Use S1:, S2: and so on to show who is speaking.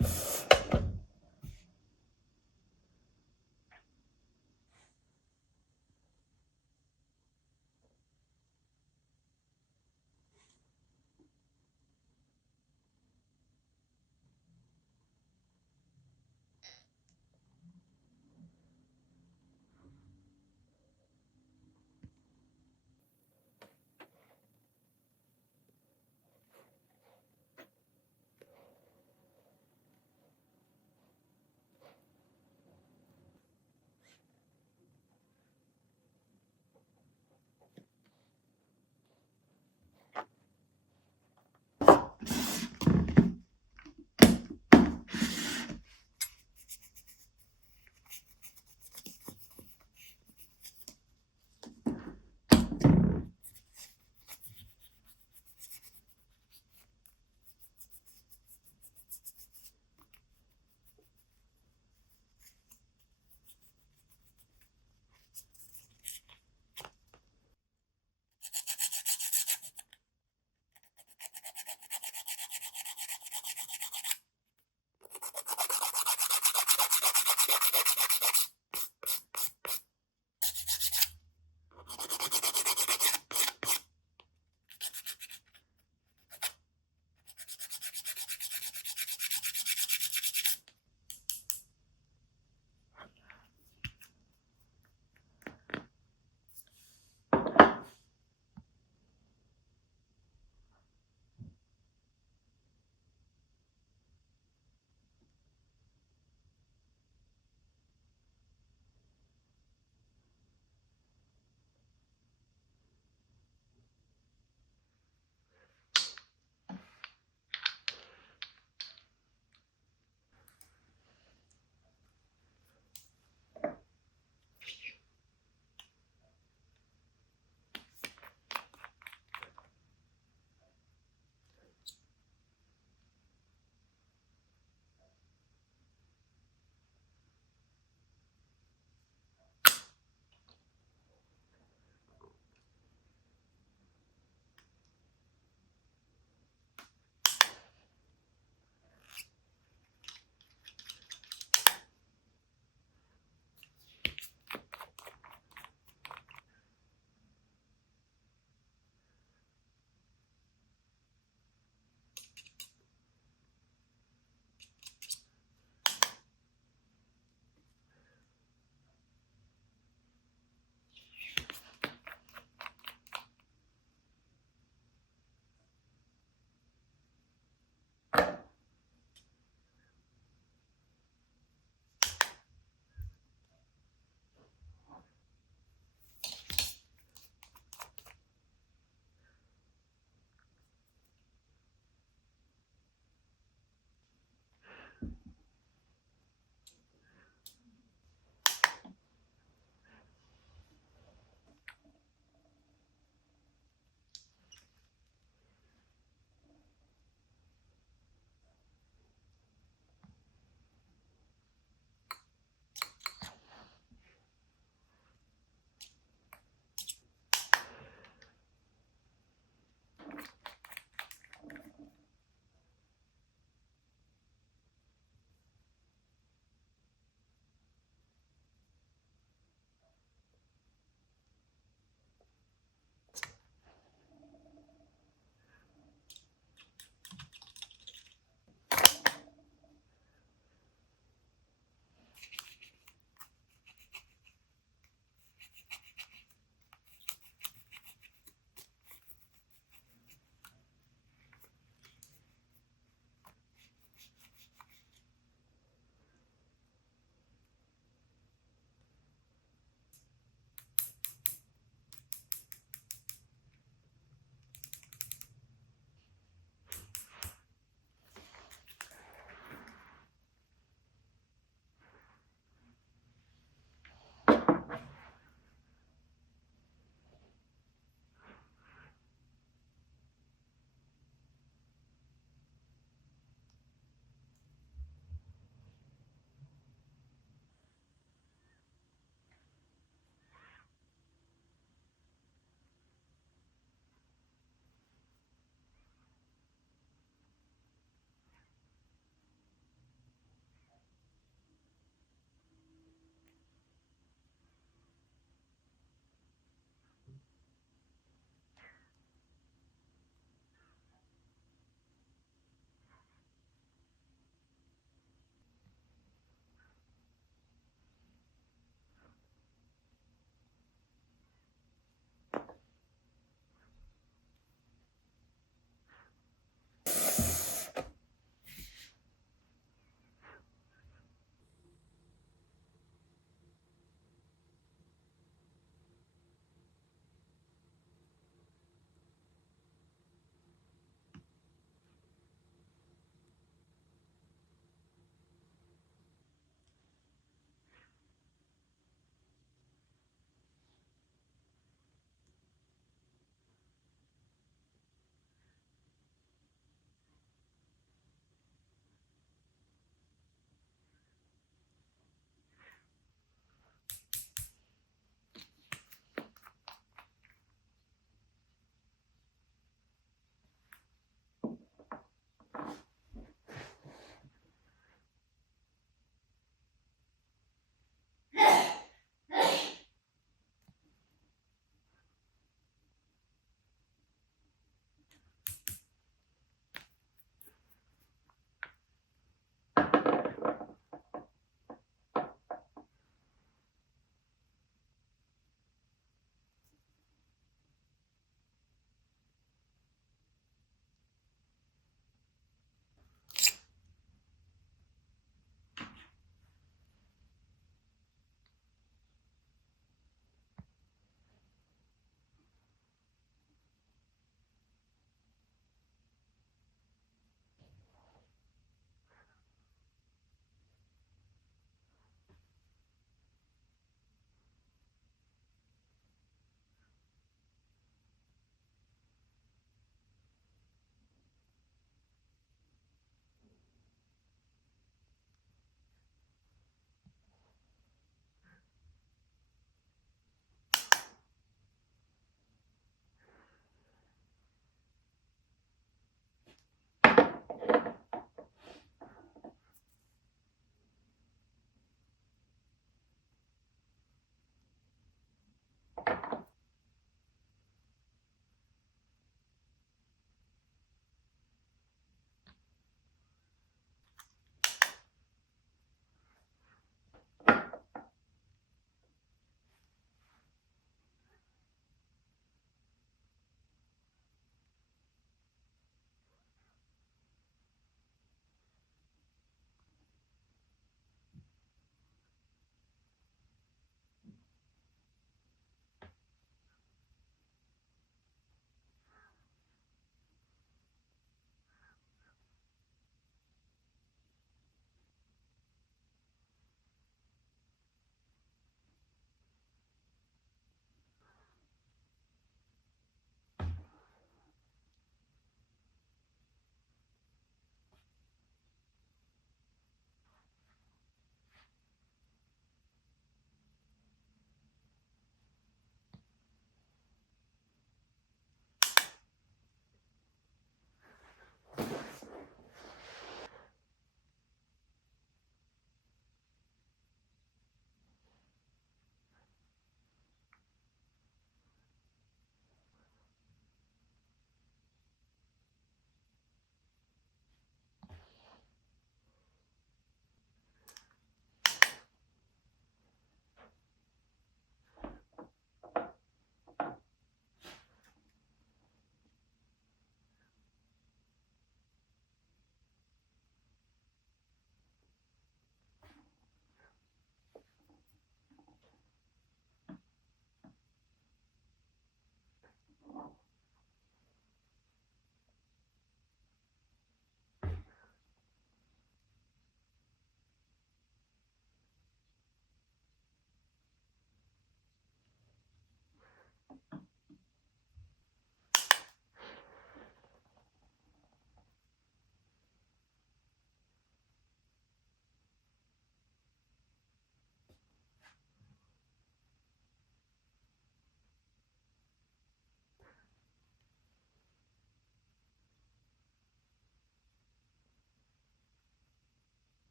S1: you